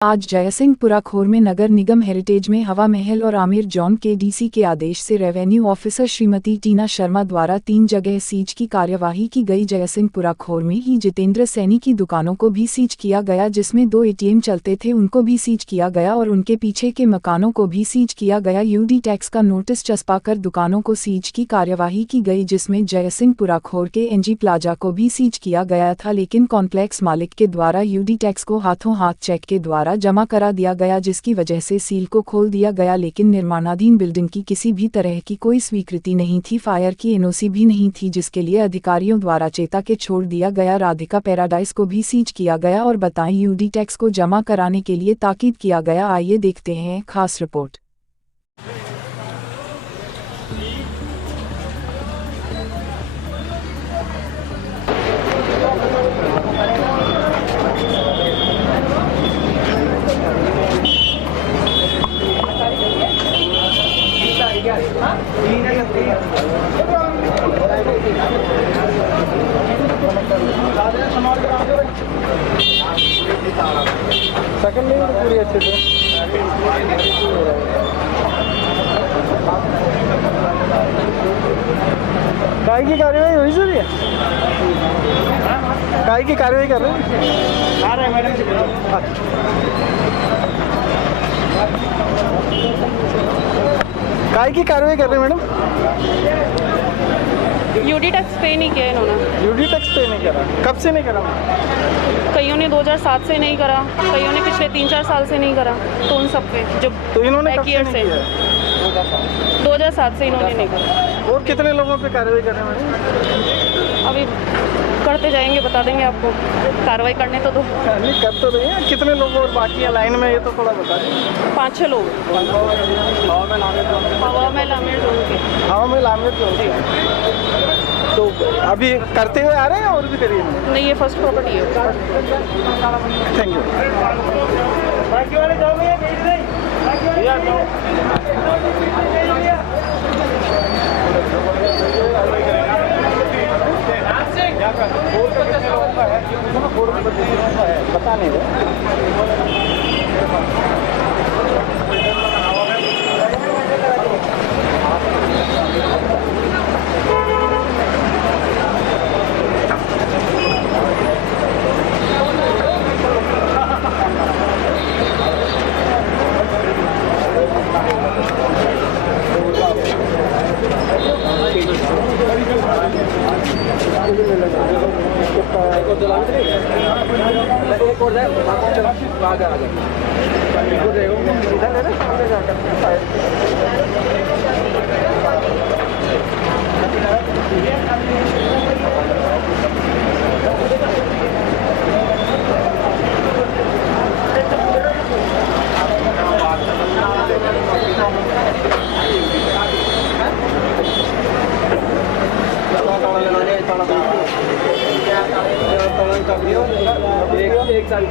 आज जयसिंहपुरा खोर में नगर निगम हेरिटेज में हवा महल और आमिर जॉन के डीसी के आदेश से रेवेन्यू ऑफिसर श्रीमती टीना शर्मा द्वारा 3 जगह सीज की कार्यवाही की गई। जयसिंहपुरा खोर में ही जितेंद्र सैनी की दुकानों को भी सीज किया गया, जिसमें 2 एटीएम चलते थे, उनको भी सीज किया गया और उनके पीछे के मकानों को भी सीज किया गया। यूडी टैक्स का नोटिस चस्पाकर दुकानों को सीज की कार्यवाही की गई, जिसमें जयसिंहपुरा खोर के एनजी प्लाजा को भी सीज किया गया था, लेकिन कॉम्प्लेक्स मालिक के द्वारा यूडी टैक्स को हाथों हाथ चेक के द्वारा जमा करा दिया गया, जिसकी वजह से सील को खोल दिया गया, लेकिन निर्माणाधीन बिल्डिंग की किसी भी तरह की कोई स्वीकृति नहीं थी, फायर की एनओसी भी नहीं थी, जिसके लिए अधिकारियों द्वारा चेता के छोड़ दिया गया। राधिका पैराडाइज को भी सीज किया गया और बताएं यूडी टैक्स को जमा कराने के लिए ताकीद किया गया। आइए देखते हैं खास रिपोर्ट। सेकंड में पूरी अच्छे से काय की कार्यवाही हुई सर, ये काय की कार्यवाही कर रहे हैं? आ रहे हैं मैडम। काय की कार्रवाई कर रहे हैं मैडम? यूडी टैक्स पे नहीं किया इन्होंने। यूडी टैक्स पे नहीं करा? कब से नहीं करा? कईयों ने 2007 से नहीं करा, कईयों ने पिछले 3-4 साल से नहीं करा, तो उन सब पे जब तो इन्होंने कब से नहीं किया? 2007 से इन्होंने नहीं करा। और कितने लोगों पे कार्रवाई कर रहे हैं मैडम? अभी करते जाएंगे, बता देंगे आपको। कार्रवाई करने तो दो। नहीं कर तो रही है, कितने लोग और बाकी है लाइन में, ये तो थोड़ा बता दें। 5-6 लोग हवा में लामिर जोन के। हाँ मैं लामिर जोन के। तो अभी करते हुए आ रहे हैं और भी करिए? नहीं, ये फर्स्ट प्रॉपर्टी है। Thank you. बता नहीं एक साल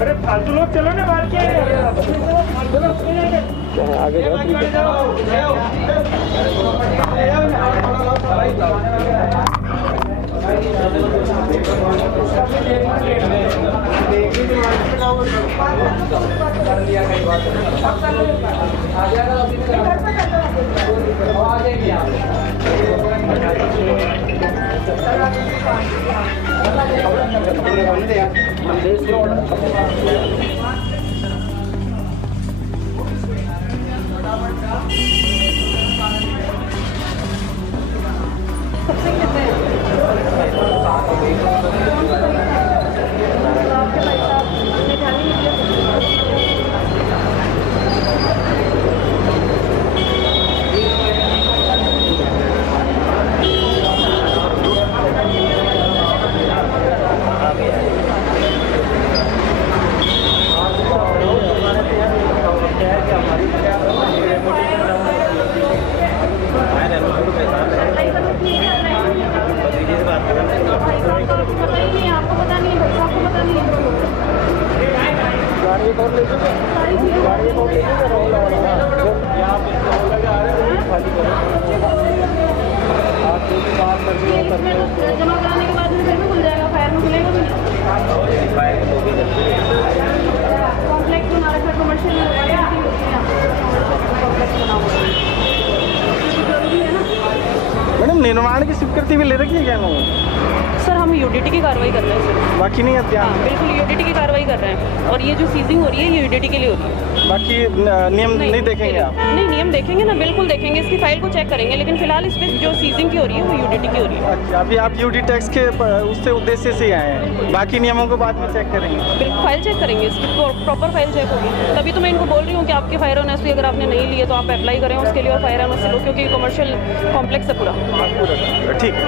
अरे फालतू लोग चलो ना बाहर के आगे आपको पता नहीं है, आपको पता नहीं है। गाड़ी एक और ले लीजिए, गाड़ी एक और ले लीजिए, रोल आ रहा है यहाँ पे रोल लगा आ रहा है, खाली करो आप जो भी बात करते हो जमा कराने के बाद में फिर भी खुल जाएगा, फायर में खुलेगा भी नहीं। कॉम्प्लेक्स बना रखा कमर्शियल कॉम्प्लेक्स बना हुआ है, जरूरी है ना। मैडम निर्माण की स्वीकृति भी ले रखी है क्या इन्होंने? सर हम यूडीटी की कार्रवाई कर रहे हैं सर। बाकी नहीं है हाँ ध्यान, बिल्कुल यूडीटी की कार्रवाई कर रहे हैं, और ये जो सीजिंग हो रही है ये यूडीटी के लिए हो रही है। बाकी नियम नहीं देखेंगे आप? नहीं, नियम देखेंगे ना, बिल्कुल देखेंगे, इसकी फाइल को चेक करेंगे, लेकिन फिलहाल इस पर जो सीजिंग की हो रही है वो यूडीटी की हो रही है। अच्छा, अभी आप यूडी टैक्स के उससे उद्देश्य से आए हैं, बाकी नियमों को बाद में चेक करेंगे? बिल्कुल फाइल चेक करेंगे, इसकी प्रॉपर फाइल चेक होगी, तभी तो मैं इनको बोल रही हूँ कि आपकी फायर ऑन एसपी अगर आपने नहीं लिए तो आप अप्लाई करें उसके लिए, और फायर ऑन एसपी लो, क्योंकि कमर्शियल कॉम्प्लेक्स है पूरा। ठीक है।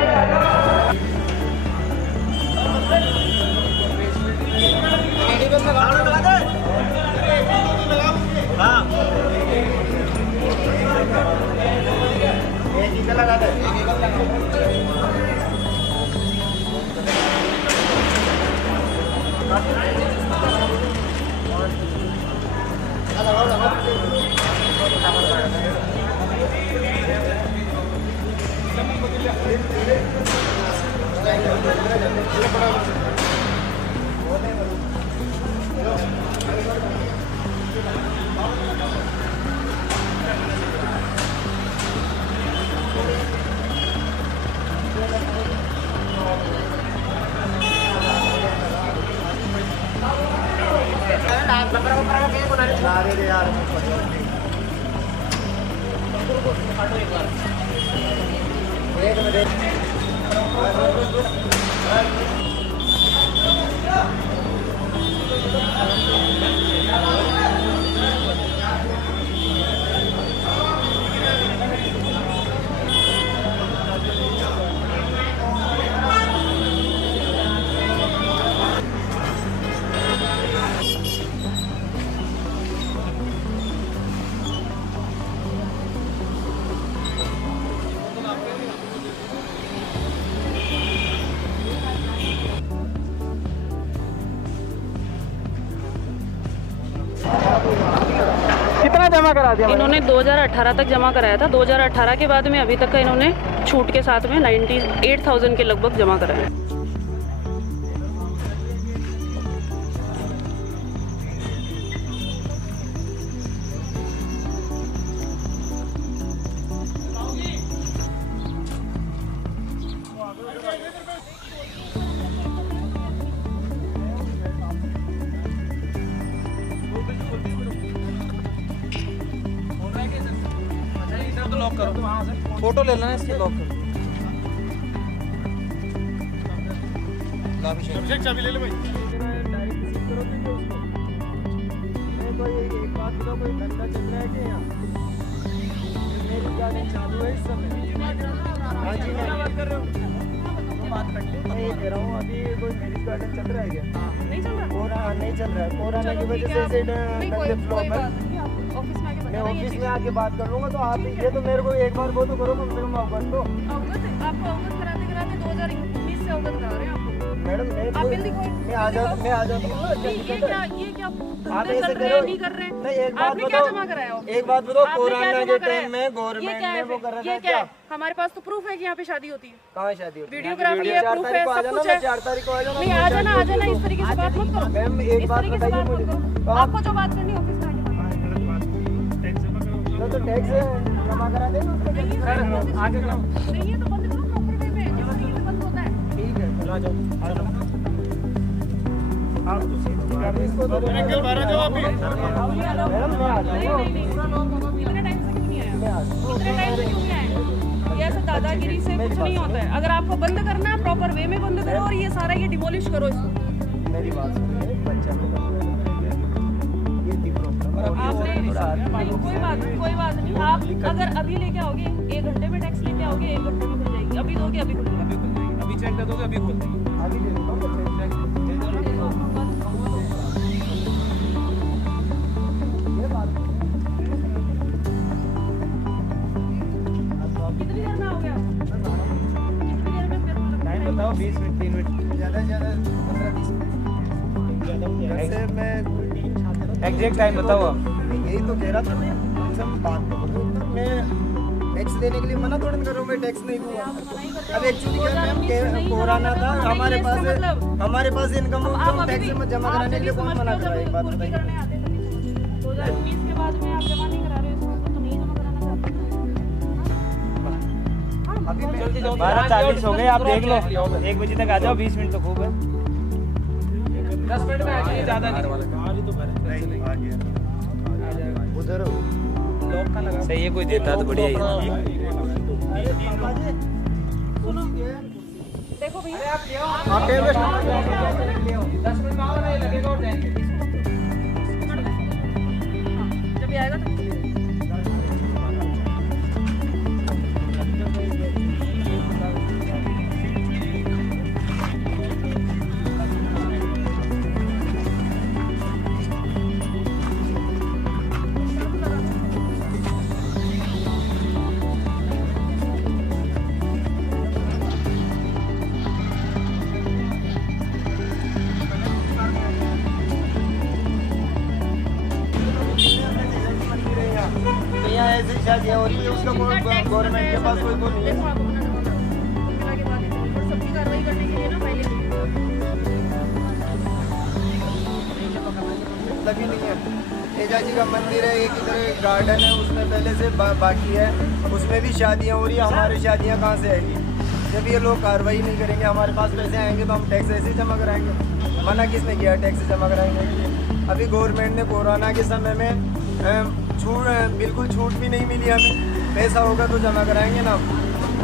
कितना जमा करा दिया? इन्होंने 2018 तक जमा कराया था, 2018 के बाद में अभी तक का इन्होंने छूट के साथ में 98,000 के लगभग जमा कराया। लॉक करो, फोटो ले लेना इसकी, लॉक करो। अभिषेक चाबी ले ले भाई। एक बात बताओ, कोई धंधा चल रहा है क्या यहाँ? मेरी गाड़ी चालू है इस समय। हाँ जी, बात कर रहे हो? मैं ये कह रहा हूँ, अभी कोई मैरिज गार्डन चल रहा है क्या? नहीं चल रहा, नहीं चल रहा है। कोरोना की वजह से मैं ऑफिस में आके बात कर लूँगा। तो आप ये तो मेरे को एक बार वो तो करो, कम से कम अवगत तो। आपको अवगत कराते 2019 से अवगत करा रहे हैं आपको। मैडम मैं आ जाता हूँ। ये क्या धंधे चल रहे हैं, नहीं कर रहे हैं? नहीं, एक बात आपने क्या जमा कराया? एक बात बताओ, कोरोना के टाइम में गवर्नमेंट ने वो कर रहा था क्या? हमारे पास तो प्रूफ है कि यहाँ पे शादी होती है। कहाँ शादी होती है? वीडियोग्राफी है, प्रूफ है, सब कुछ है। 4 तारीख को आ जाना। नहीं, आ जाना, इस तरीके से बात मत करो। मैम एक बात बताइए मुझे, आपको जो बात करनी है ऑफिस में आके तो टैक्स जमा करा देना। आगे नहीं है तो बंद करो प्रॉपर वे में, जैसे ये बंद होता है। ठीक है, चला जाओ। आप इसको तो निकल बाहर जाओ अभी। मैडम मैं आ जाऊँ। नहीं, इतने टाइम से क्यों नहीं आया? इतने टाइम से क्यों नहीं आया? ये ऐसे दादागिरी से कुछ नहीं होता है। अगर आपको बंद करना है प्रॉपर वे में बंद करो, और ये सारा ये डिमोलिश करो इसको। मेरी बात सुनिए, बच्चा मेरा आपने कोई बात नहीं। आप अगर अभी लेके आओगे 1 घंटे में टैक्स लेके आओगे, 1 घंटे में खुल जाएगी। अभी दोगे अभी खुल जाएगी, अभी चेक कर दोगे, अभी खोल देंगे। अभी दे दो। ये बात जाओ 20 मिनट 3 मिनट ज़्यादा से ज़्यादा 15-20 मिनट घर से मैं एग्जैक्ट टाइम बताओ आप। यही तो कह रहा था मैं सब बात करूँ मैं टैक्स देने के लिए मना थोड़ा कर रहा हूँ मैं टैक्स नहीं दूंगा। अब एक्चुअली क्या मैम कोरोना था हमारे पास इनकम हो तो टैक्स में जमा कराने के लिए कौन मना कर रहा है एक बात बताइए। 2019 के बाद में आप जमा नहीं करा रहे हो इसको तो नहीं जमा कराना चाहते। अभी मैं 12:40 हो गए, आप देख लो 1 बजे तक आ जाओ, 20 मिनट तो खूब है। 10 मिनट में आ जाइए, ज़्यादा नहीं। उधर सही है, कोई देता तो बढ़िया ही। सुनो देखो भैया आप टेबल 10 मिनट में आओ ना, ये लगेगा और जाएंगे। जब ये आएगा तो यहाँ ऐसी शादियाँ हो रही है उसका गवर्नमेंट के पास कोई नहीं है। देखो आपको मना करना के बाद और सबकी कार्रवाई करने के लिए ना पहले मतलब ही नहीं है। तेजा जी का मंदिर है, एक इधर गार्डन है उसमें पहले से बाकी है, उसमें भी शादियाँ हो रही है। हमारी शादियाँ कहाँ से आएगी जब ये लोग कार्रवाई नहीं करेंगे? हमारे पास पैसे आएंगे तो हम टैक्स ऐसे ही जमा कराएंगे। मना किसने किया टैक्स जमा कराएंगे? अभी गवर्नमेंट ने कोरोना के समय में छूट बिल्कुल छूट भी नहीं मिली हमें। पैसा होगा तो जमा कराएंगे ना।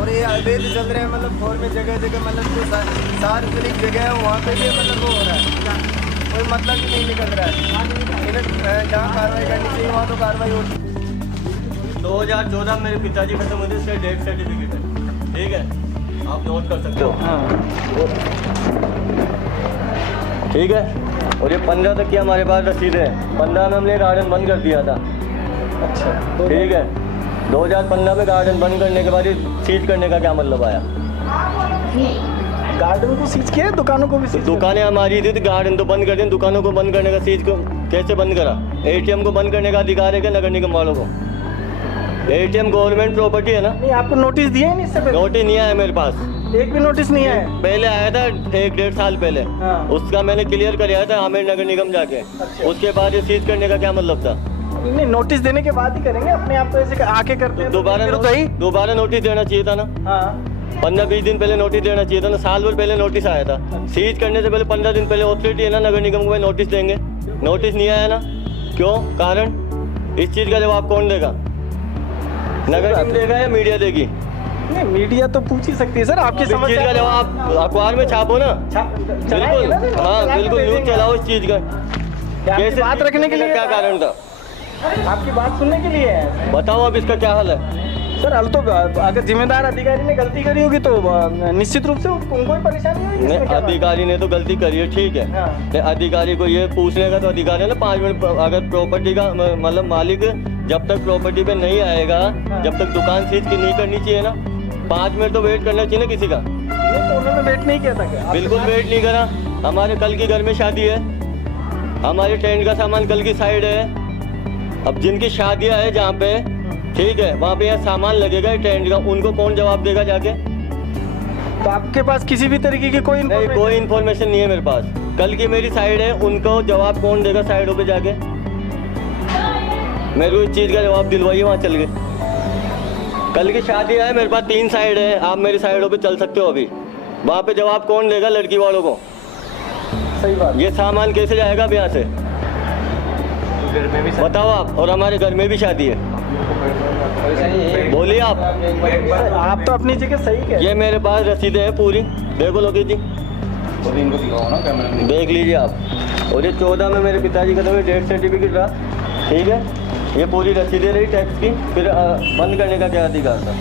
और ये अवैध चल रहे हैं मतलब फोर में जगह जगह मतलब जो सार्वजनिक जगह है वहाँ पे भी मतलब वो हो रहा है, कोई मतलब ही नहीं निकल रहा है। इन्हें जहाँ कार्रवाई करनी चाहिए वहाँ तो कार्रवाई होती है। 2014 मेरे पिताजी खत्म हुए थे, इसका डेथ सर्टिफिकेट है, ठीक है, आप नोट कर सकते हो। ठीक है, और ये 15 तक की हमारे पास रसीदें हैं। 15 में हमने गार्डन बंद कर दिया था। अच्छा ठीक है, 2015 में गार्डन बंद करने के बाद सीज करने का क्या मतलब आया? गार्डन को सीज किया, दुकानों को भी सीज दुकानें हमारी थी तो गार्डन तो बंद कर दें, दुकानों को बंद करने का सीज को कैसे बंद करा? एटीएम को बंद करने का अधिकार है क्या नगर निगम वालों को? एटीएम गवर्नमेंट प्रॉपर्टी है ना। नहीं, आपको नोटिस दिया है नहीं इससे पहले? नोटिस नहीं आया मेरे पास, एक भी नोटिस नहीं है। पहले आया था 1-1.5 साल पहले। हाँ। उसका मैंने क्लियर कराया था आमेर नगर निगम जाके। अच्छा। उसके बाद ये सीज करने का क्या मतलब था? नहीं, नोटिस देने के बाद ही करेंगे, अपने आप तो ऐसे आके करते हैं। दोबारा नोटिस देना चाहिए था ना। हाँ 15-20 दिन पहले नोटिस देना चाहिए था ना। साल भर पहले नोटिस आया था। सीज करने से पहले 15 दिन पहले ऑथोरिटी है ना नगर निगम को नोटिस देंगे। नोटिस नहीं आया ना, क्यों? कारण इस चीज़ का जवाब कौन देगा? नगर निगम देगा या मीडिया देगी? नहीं, मीडिया तो पूछ ही सकती है सर। आपकी इस चीज़ समस्या का जवाब अखबार में छापो ना। बिल्कुल, हाँ बिल्कुल, न्यूज़ चलाओ इस चीज़ का। कैसे बात रखने के लिए क्या कारण था? आपकी बात सुनने के लिए है। बताओ अब इसका क्या हाल है? सर हल तो अगर जिम्मेदार अधिकारी ने गलती करी होगी तो निश्चित रूप से उनको ही परेशानी होगी। नहीं, इसमें क्या बात? अधिकारी ने तो गलती करी है, ठीक है। हाँ। तो अधिकारी को ये पूछने का तो अधिकार है ना 5 मिनट। अगर प्रॉपर्टी का मतलब मालिक जब तक प्रॉपर्टी पे नहीं आएगा, जब तक दुकान सीज की नहीं करनी चाहिए ना, 5 मिनट तो वेट करना चाहिए ना किसी का। नहीं, तो उन्होंने वेट नहीं किया था क्या? बिल्कुल वेट नहीं करा। हमारे कल की घर में शादी है, हमारे टेंट का सामान कल की साइड है। अब जिनकी शादियाँ है जहाँ पे, ठीक है, वहाँ पे यह सामान लगेगा टेंट का, उनको कौन जवाब देगा जाके? तो आपके पास किसी भी तरीके की कोई नहीं, कोई इन्फॉर्मेशन नहीं है मेरे पास। कल की मेरी साइड है, उनको जवाब कौन देगा साइडों पे जाके? मेरे को इस चीज़ का जवाब दिलवाइए, वहाँ चल गए। कल की शादी है, मेरे पास 3 साइड है, आप मेरी साइडों पे चल सकते हो अभी। वहाँ पे जवाब कौन देगा लड़की वालों को? सही बात। ये सामान कैसे जाएगा अब यहाँ से? बताओ आप। और हमारे घर में भी शादी है, बोलिए आप। आप तो अपनी जगह सही कह रहे हैं। ये मेरे पास रसीदें हैं पूरी, देखो लोकेश जी, देख लीजिए आप। और ये 14 में मेरे पिताजी का तो डेथ सर्टिफिकेट रहा, ठीक है। ये पूरी रसीदें रही टैक्स की। फिर बंद करने का क्या अधिकार था?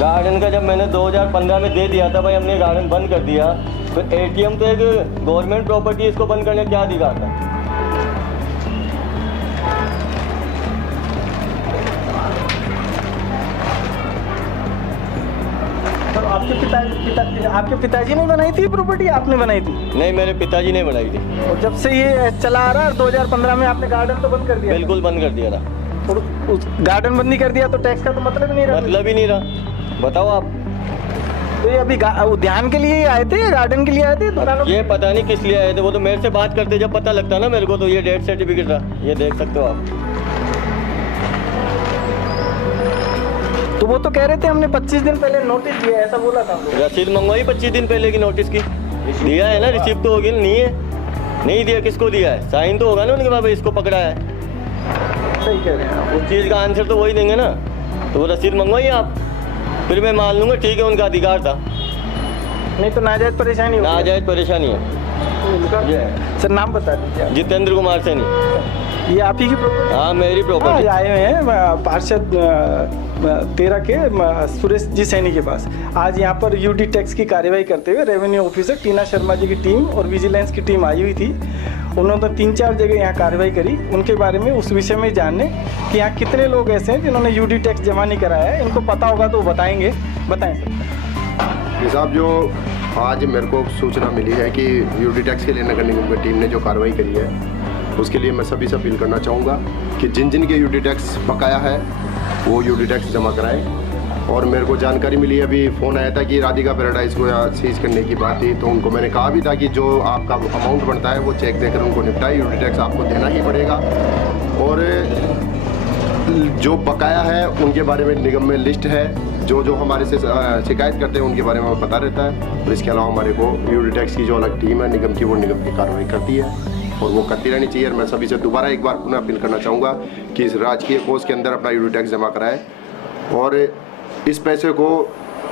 गार्डन का जब मैंने 2015 में दे दिया था, भाई हमने गार्डन बंद कर दिया, तो एटीएम तो एक गवर्नमेंट प्रॉपर्टी, इसको बंद करने का क्या अधिकार था? तो आपके पिता आपके पिताजी ने बनाई थी प्रॉपर्टी, आपने बनाई थी? नहीं, मेरे पिताजी ने बनाई थी। और जब से ये चला आ रहा है 2015 में आपने गार्डन तो बंद कर दिया? बिल्कुल बंद कर दिया था। और उस गार्डन बंद नहीं कर दिया तो टैक्स का तो मतलब नहीं रहा? मतलब ही नहीं रहा। बताओ आप। तो ये अभी उद्यान के लिए ही आए थे या गार्डन के लिए आए थे? ये पता नहीं किस लिए आए थे, वो तो मेरे से बात करते जब पता लगता ना मेरे को। तो ये डेथ सर्टिफिकेट था, ये देख सकते हो आप। तो वो तो कह रहे थे हमने 25 दिन पहले नोटिस दिया है, ऐसा बोला था। रसीद मंगवाई 25 दिन पहले की नोटिस की। दिया है ना, रिसीप्ट तो होगी। नहीं है, नहीं दिया, किसको दिया है? साइन तो होगा ना उनके पास, इसको पकड़ा है। सही कह रहे हैं। उस चीज़ का आंसर तो वही देंगे ना। तो वो रसीद मंगवाइए आप, फिर मैं मान लूँगा ठीक है, उनका अधिकार था। नहीं तो नाजायज परेशानी होगी। नाजायज परेशानी है। सर नाम बता दीजिए। जितेंद्र कुमार सैनी। ये आप ही की प्रॉपर्टी? हाँ, मेरी प्रॉपर्टी। आए हुए हैं पार्षद 13 के सुरेश जी सैनी के पास। आज यहाँ पर यूडी टैक्स की कार्रवाई करते हुए रेवेन्यू ऑफिसर टीना शर्मा जी की टीम और विजिलेंस की टीम आई हुई थी। उन्होंने 3-4 जगह यहाँ कार्रवाई करी। उनके बारे में उस विषय में जानने कि यहाँ कितने लोग ऐसे हैं जिन्होंने यूडी टैक्स जमा नहीं कराया है। इनको पता होगा तो बताएंगे। बताएं सर। ये साहब, जो आज मेरे को सूचना मिली है कि यूडी टैक्स के लिए नगर निगम की टीम ने जो कार्रवाई करी है, उसके लिए मैं सभी से अपील करना चाहूँगा कि जिन जिन के यूडी टैक्स बकाया है वो यूडी टैक्स जमा कराएं। और मेरे को जानकारी मिली है, अभी फ़ोन आया था कि राधिका पैराडाइज को सीज करने की बात थी, तो उनको मैंने कहा भी था कि जो आपका अमाउंट बनता है वो चेक देकर उनको निपटाए। यूडी टैक्स आपको देना ही पड़ेगा। और जो बकाया है उनके बारे में निगम में लिस्ट है। जो जो हमारे से शिकायत करते हैं उनके बारे में हमें पता रहता है। और इसके अलावा हमारे को यूडी टैक्स की जो अलग टीम है निगम की, वो निगम की कार्रवाई करती है और वो करती रहनी चाहिए। और मैं सभी से दोबारा एक बार पुनः अपील करना चाहूँगा कि इस राजकीय कोष के अंदर अपना यूडी टैक्स जमा कराएं और इस पैसे को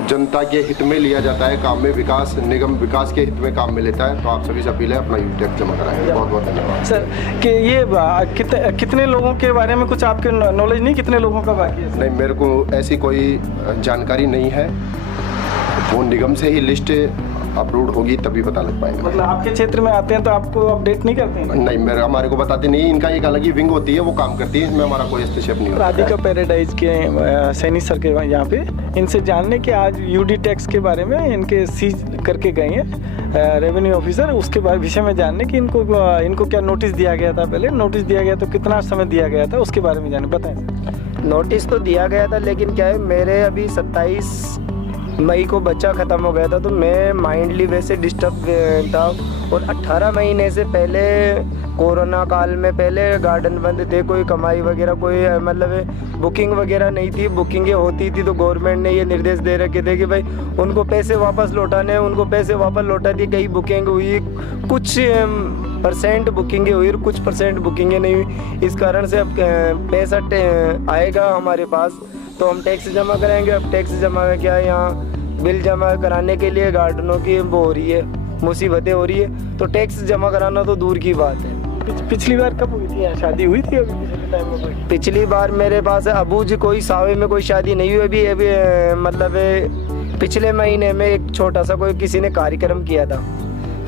जनता के हित में लिया जाता है। काम में विकास, निगम विकास के हित में काम में लेता है। तो आप सभी से अपील है, अपना यूडी टैक्स जमा कराएं। बहुत बहुत धन्यवाद सर। कि ये कितने लोगों के बारे में कुछ आपके नॉलेज नहीं, कितने लोगों का बाकी है? नहीं, मेरे को ऐसी कोई जानकारी नहीं है। वो निगम से ही लिस्ट अप्रूव्ड होगी तभी पता लग पाएगा। मतलब आपके क्षेत्र में आते हैं तो आपको अपडेट नहीं करते हैं? नहीं, हमारे को बताते नहीं। इनका एक अलग ही विंग होती है, वो काम करती है। इसमें हमारा कोई हस्तक्षेप नहीं होता। राधिका पैराडाइज के सैनी सर के यहाँ पे इनसे जानने कि आज यूडी टैक्स के बारे में इनके सीज करके गए हैं रेवेन्यू ऑफिसर। उसके बाद विषय में जानने कि इनको क्या नोटिस दिया गया था, पहले नोटिस दिया गया तो कितना समय दिया गया था, उसके बारे में जाने। बताएं। नोटिस तो दिया गया था, लेकिन क्या है, मेरे अभी 27 मई को बच्चा ख़त्म हो गया था तो मैं माइंडली वैसे डिस्टर्ब था। और 18 महीने से पहले कोरोना काल में पहले गार्डन बंद थे, कोई कमाई वगैरह कोई मतलब बुकिंग वगैरह नहीं थी। बुकिंगें होती थी तो गवर्नमेंट ने ये निर्देश दे रखे थे कि भाई उनको पैसे वापस लौटाने, उनको पैसे वापस लौटा दिए। कई बुकिंग हुई, कुछ % बुकिंगें हुई और कुछ % बुकिंगें नहीं हुई। इस कारण से अब पैसा आएगा हमारे पास तो हम टैक्स जमा कराएंगे। अब टैक्स जमा क्या है, यहाँ बिल जमा कराने के लिए गार्डनों की वो हो रही है, मुसीबतें हो रही है। तो टैक्स जमा कराना तो दूर की बात है। पिछली बार कब हुई थी यहाँ शादी हुई थी? अभी पिछले टाइम में पिछली बार मेरे पास अबू जी कोई सावे में कोई शादी नहीं हुई। अभी मतलब पिछले महीने में एक छोटा सा कोई किसी ने कार्यक्रम किया था,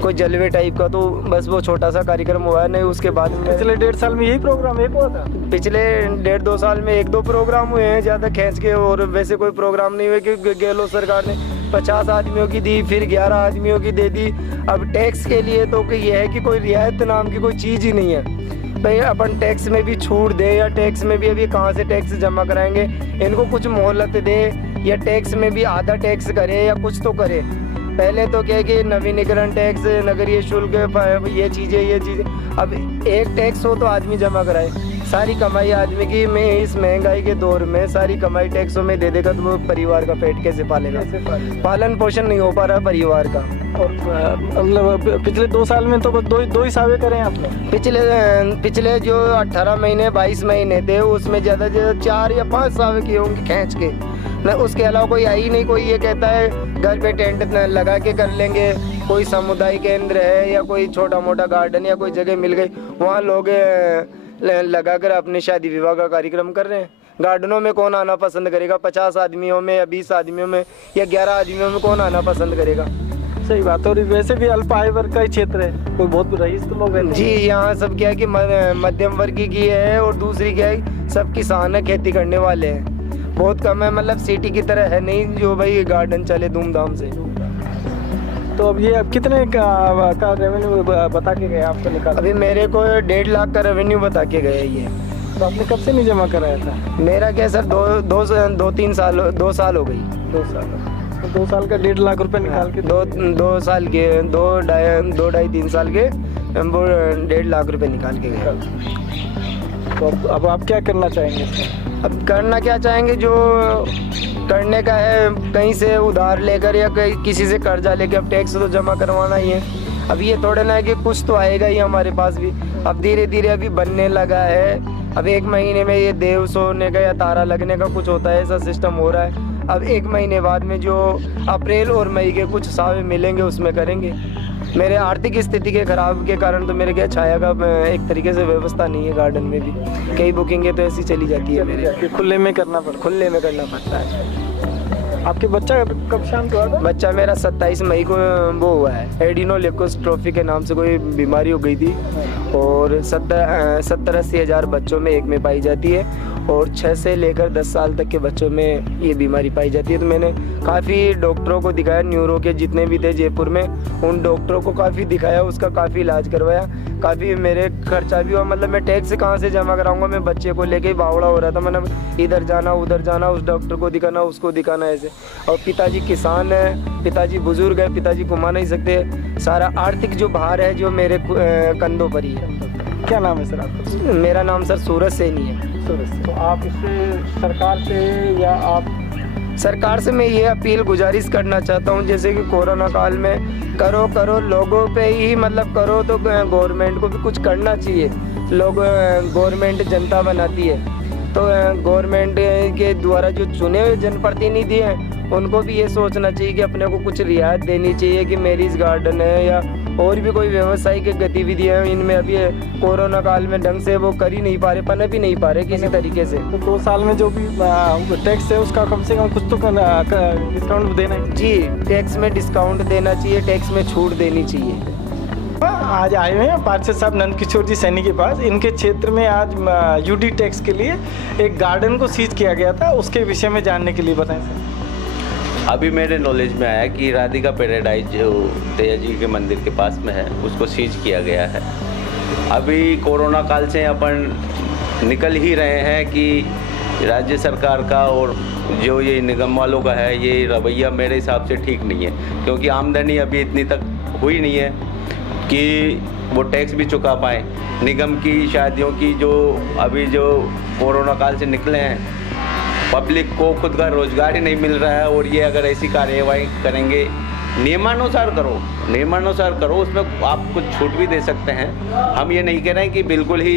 कोई जलवे टाइप का, तो बस वो छोटा सा कार्यक्रम हुआ नहीं। उसके बाद में पिछले 1.5 साल में यही प्रोग्राम एक हुआ था? पिछले 1.5-2 साल में 1-2 प्रोग्राम हुए हैं ज़्यादा खींच के। और वैसे कोई प्रोग्राम नहीं हुए कि गहलोत सरकार ने 50 आदमियों की दी, फिर 11 आदमियों की दे दी। अब टैक्स के लिए तो ये है कि कोई रियायत नाम की कोई चीज़ ही नहीं है। भाई अपन टैक्स में भी छूट दे या टैक्स में भी अभी कहाँ से टैक्स जमा कराएंगे, इनको कुछ मोहलत दे या टैक्स में भी आधा टैक्स करे या कुछ तो करे। पहले तो क्या है कि नवीनीकरण टैक्स, नगरीय शुल्क, ये चीज़ें। अब एक टैक्स हो तो आदमी जमा कराए। सारी कमाई आदमी की में इस महंगाई के दौर में सारी कमाई टैक्सों में दे देगा तो वो परिवार का पेट कैसे पालेगा? पालन पोषण नहीं हो पा रहा परिवार का। और मतलब पिछले 2 साल में तो दो ही सावे करें आपने? पिछले जो 18 महीने 22 महीने थे उसमें ज़्यादा से ज़्यादा 4 या 5 सावे किए होंगे खींच के ना। उसके अलावा कोई आई नहीं। कोई ये कहता है घर पे टेंट लगा के कर लेंगे, कोई समुदाय केंद्र है या कोई छोटा मोटा गार्डन या कोई जगह मिल गई वहाँ लोग लगाकर अपने शादी विवाह का कार्यक्रम कर रहे हैं। गार्डनों में कौन आना पसंद करेगा? 50 आदमियों में या 20 आदमियों में या 11 आदमियों में कौन आना पसंद करेगा? सही बात है। और वैसे भी अल्प आय वर्ग का ही क्षेत्र है, कोई बहुत रईस तो लोग हैं जी। यहाँ सब क्या है कि मध्यम वर्ग की है और दूसरी क्या है सब किसान है, खेती करने वाले हैं। बहुत कम है, मतलब सिटी की तरह है नहीं जो भाई गार्डन चले धूमधाम से। तो अब ये अब कितने का रेवेन्यू बता के गए आपको निकाल? अभी मेरे को 1.5 लाख का रेवेन्यू बता के गए ये। तो आपने कब से नहीं जमा कराया था? मेरा क्या सर 2 साल हो गई। 2 साल। तो 2 साल का 1.5 लाख रुपए निकाल के 2 साल के 2-2.5-3 साल के वो 1.5 लाख रुपए निकाल के गए। तो अब आप क्या करना चाहेंगे? अब करना क्या चाहेंगे, जो करने का है कहीं से उधार लेकर या कहीं किसी से कर्जा लेकर अब टैक्स तो जमा करवाना ही है। अब ये थोड़ा ना है कि कुछ तो आएगा ही हमारे पास भी। अब धीरे धीरे अभी बनने लगा है। अब 1 महीने में ये देव सोने का या तारा लगने का कुछ होता है, ऐसा सिस्टम हो रहा है। अब 1 महीने बाद में जो अप्रैल और मई के कुछ सावे मिलेंगे उसमें करेंगे। मेरे आर्थिक स्थिति के खराब के कारण तो मेरे क्या छाया का एक तरीके से व्यवस्था नहीं है गार्डन में भी। कई बुकिंगें तो ऐसी चली जाती है मेरे। खुले में करना पड़ता है। आपके बच्चा कब शांत हुआ था? बच्चा मेरा 27 मई को वो हुआ है, एडिनोलेकोस्ट्रोफी के नाम से कोई बीमारी हो गई थी और 70-80 हज़ार बच्चों में एक में पाई जाती है और 6 से लेकर 10 साल तक के बच्चों में ये बीमारी पाई जाती है। तो मैंने काफ़ी डॉक्टरों को दिखाया, न्यूरो के जितने भी थे जयपुर में, उन डॉक्टरों को काफ़ी दिखाया, उसका काफ़ी इलाज करवाया, काफ़ी मेरे खर्चा भी हुआ। मतलब मैं टैक्स कहाँ से जमा कराऊंगा, मैं बच्चे को लेके ही बावड़ा हो रहा था। मतलब इधर जाना उधर जाना, उस डॉक्टर को दिखाना उसको दिखाना ऐसे। और पिताजी किसान है, पिताजी बुजुर्ग है, पिताजी घुमा नहीं सकते। सारा आर्थिक जो भार है जो मेरे कंधों पर ही है। क्या नाम है सर आपका? मेरा नाम सर सूरज सैनी है। तो आप इससे सरकार से या आप सरकार से मैं ये अपील गुजारिश करना चाहता हूँ, जैसे कि कोरोना काल में करो लोगों पे ही मतलब करो, तो गवर्नमेंट को भी कुछ करना चाहिए। लोग गवर्नमेंट जनता बनाती है, तो गवर्नमेंट के द्वारा जो चुने हुए जनप्रतिनिधि हैं उनको भी ये सोचना चाहिए कि अपने को कुछ रियायत देनी चाहिए कि मैरिज गार्डन है या और भी कोई व्यवसायिक गतिविधियाँ हैं, इनमें अभी कोरोना काल में ढंग से वो कर ही नहीं पा रहे, पनप भी नहीं पा रहे किसी तरीके से। तो 2 साल में जो भी टैक्स है उसका कम से कम कुछ तो डिस्काउंट देना है। जी, टैक्स में डिस्काउंट देना चाहिए, टैक्स में छूट देनी चाहिए। आज आए हुए हैं पार्षद साहब नंदकिशोर जी सैनी के पास। इनके क्षेत्र में आज यूडी टैक्स के लिए एक गार्डन को सीज किया गया था, उसके विषय में जानने के लिए बताएं सर। अभी मेरे नॉलेज में आया कि राधिका पैराडाइज जो दया जी के मंदिर के पास में है उसको सीज किया गया है। अभी कोरोना काल से अपन निकल ही रहे हैं कि राज्य सरकार का और जो ये निगम वालों का है ये रवैया मेरे हिसाब से ठीक नहीं है, क्योंकि आमदनी अभी इतनी तक हुई नहीं है कि वो टैक्स भी चुका पाएँ। निगम की शादियों की जो अभी जो कोरोना काल से निकले हैं, पब्लिक को खुद का रोजगार ही नहीं मिल रहा है और ये अगर ऐसी कार्यवाही करेंगे, नियमानुसार करो, उसमें आप कुछ छूट भी दे सकते हैं। हम ये नहीं कह रहे हैं कि बिल्कुल ही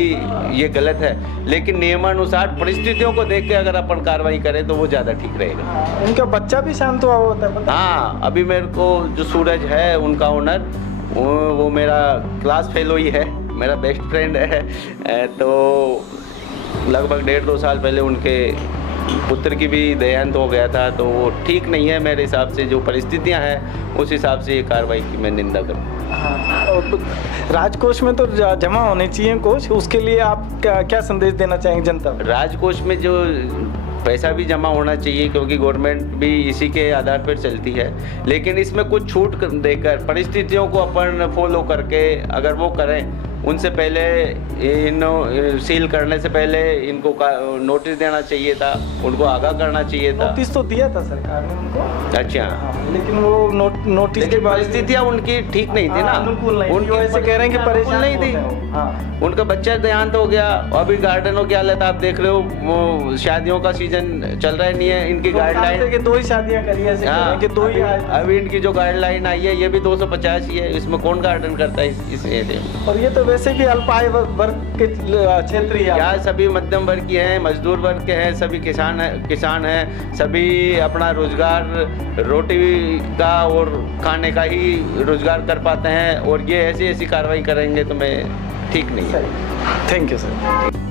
ये गलत है, लेकिन नियमानुसार परिस्थितियों को देख के अगर अपन कार्रवाई करें तो वो ज़्यादा ठीक रहेगा। उनका बच्चा भी शांत हुआ होता है? हाँ, अभी मेरे को जो सूरज है उनका ओनर, वो मेरा क्लास फेलो ही है, मेरा बेस्ट फ्रेंड है। तो लगभग 1.5-2 साल पहले उनके पुत्र की भी देहांत हो गया था, तो वो ठीक नहीं है मेरे हिसाब से। जो परिस्थितियां हैं उस हिसाब से ये कार्रवाई की मैं निंदा करूँ। राजकोष में तो जमा होने चाहिए कोष, उसके लिए आप क्या संदेश देना चाहेंगे जनता को? राजकोष में जो पैसा भी जमा होना चाहिए, क्योंकि गवर्नमेंट भी इसी के आधार पर चलती है, लेकिन इसमें कुछ छूट देकर परिस्थितियों को अपन फॉलो करके अगर वो करें, उनसे पहले सील करने से पहले इनको नोटिस देना चाहिए था, उनको आगाह करना चाहिए था। नोटिस तो दिया था सरकार ने उनको। अच्छा, लेकिन वो नोटिस की परिस्थितियाँ उनकी ठीक नहीं थी ना, उनकी ऐसे कह रहे हैं कि परेशान नहीं थी। उनका बच्चा देहांत हो गया, अभी गार्डनों की हालत आप देख रहे हो, वो शादियों का सीजन चल रहा नहीं है। इनकी गाइडलाइन 2 ही शादियां करी है, कि 2 ही। अभी इनकी जो गाइडलाइन आई है ये भी 250 ही है, इसमें कौन गार्डन करता है इस एरिया में? और ये तो वैसे भी अल्प आय वर्ग के क्षेत्र ही यहाँ सभी मध्यम वर्ग के हैं, मजदूर वर्ग के हैं, सभी किसान हैं, सभी अपना रोजगार रोटी का और खाने का ही रोजगार कर पाते हैं, और ये ऐसी कार्रवाई करेंगे तो मैं ठीक नहीं है। Thank you sir.